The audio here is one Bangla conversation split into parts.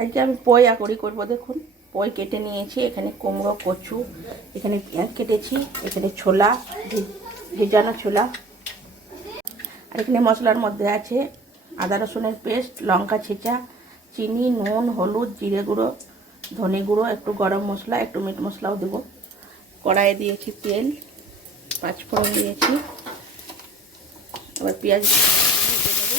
আজকে আমি পই আকড়ি করবো। দেখুন পই কেটে নিয়েছি, এখানে কুমড়ো, কচু, এখানে পেঁয়াজ কেটেছি, এখানে ছোলা, ভিজানো ছোলা, আর এখানে মশলার মধ্যে আছে আদা রসুনের পেস্ট, লঙ্কা ছেঁচা, চিনি, নুন, হলুদ, জিরে গুঁড়ো, ধনে গুঁড়ো, একটু গরম মশলা, একটু মিট মশলাও দেবো। কড়াইয়ে দিয়েছি তেল, পাঁচফোড়ন দিয়েছি। এবার পেঁয়াজ ভেজে নেব।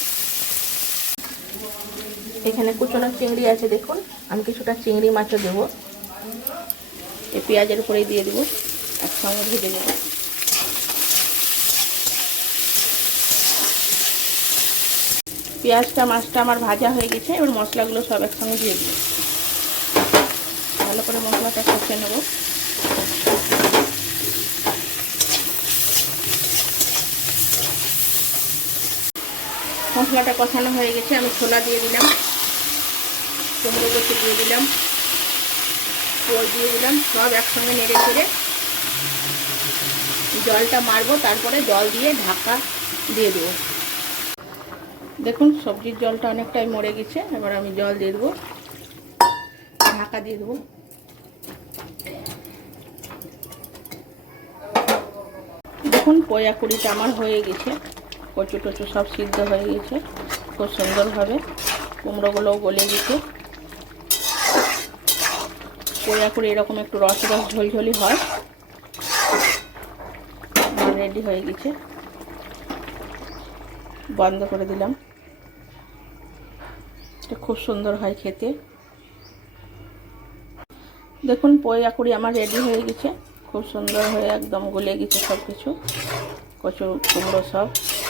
এখানে কুচনো চিংড়ি আছে, দেখুন আমি কিছুটা চিংড়ি মাছও দেবো। এই পেঁয়াজের উপরেই দিয়ে দেবো, একসঙ্গে ভেজে নেব। পেঁয়াজটা মাছটা আমার ভাজা হয়ে গেছে, এবার মশলাগুলো সব একসঙ্গে দিয়ে দেবো। ভালো করে মশলাটা কষে নেব। মশলাটা কষানো হয়ে গেছে, আমি ছোলা দিয়ে দিলাম, কুমড়ো কচু দিয়ে দিলাম, পই দিয়ে দিলাম, সব একসঙ্গে নেড়ে চেড়ে জলটা মারবো, তারপরে জল দিয়ে ঢাকা দিয়ে দেবো। দেখুন সবজির জলটা অনেকটাই মরে গেছে, এবার আমি জল দিয়ে দেবো, ঢাকা দিয়ে দেবো। দেখুন পই আকড়িটা আমার হয়ে গেছে, কচু টচু সব সিদ্ধ হয়ে গেছে খুব সুন্দরভাবে, কুমড়োগুলোও গলে গেছে। পই আকড়ি এরকম একটু রস রস ঝোলঝোলি হয়। আমার রেডি হয়ে গেছে, বন্ধ করে দিলাম। এটা খুব সুন্দর হয় খেতে। দেখুন পই আকড়ি আমার রেডি হয়ে গেছে, খুব সুন্দর হয়ে একদম গলে গেছে সব কিছু, কচু কুমড়ো সব।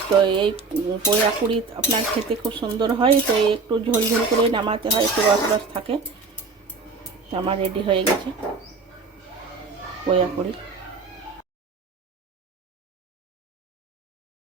তো এই পই আকড়ি আপনার খেতে খুব সুন্দর হয়, তো একটু ঝোল ঝোল করে নামাতে হয়, একটু রস রস থাকে। আমার রেডি হয়ে গেছে পই আকড়ি।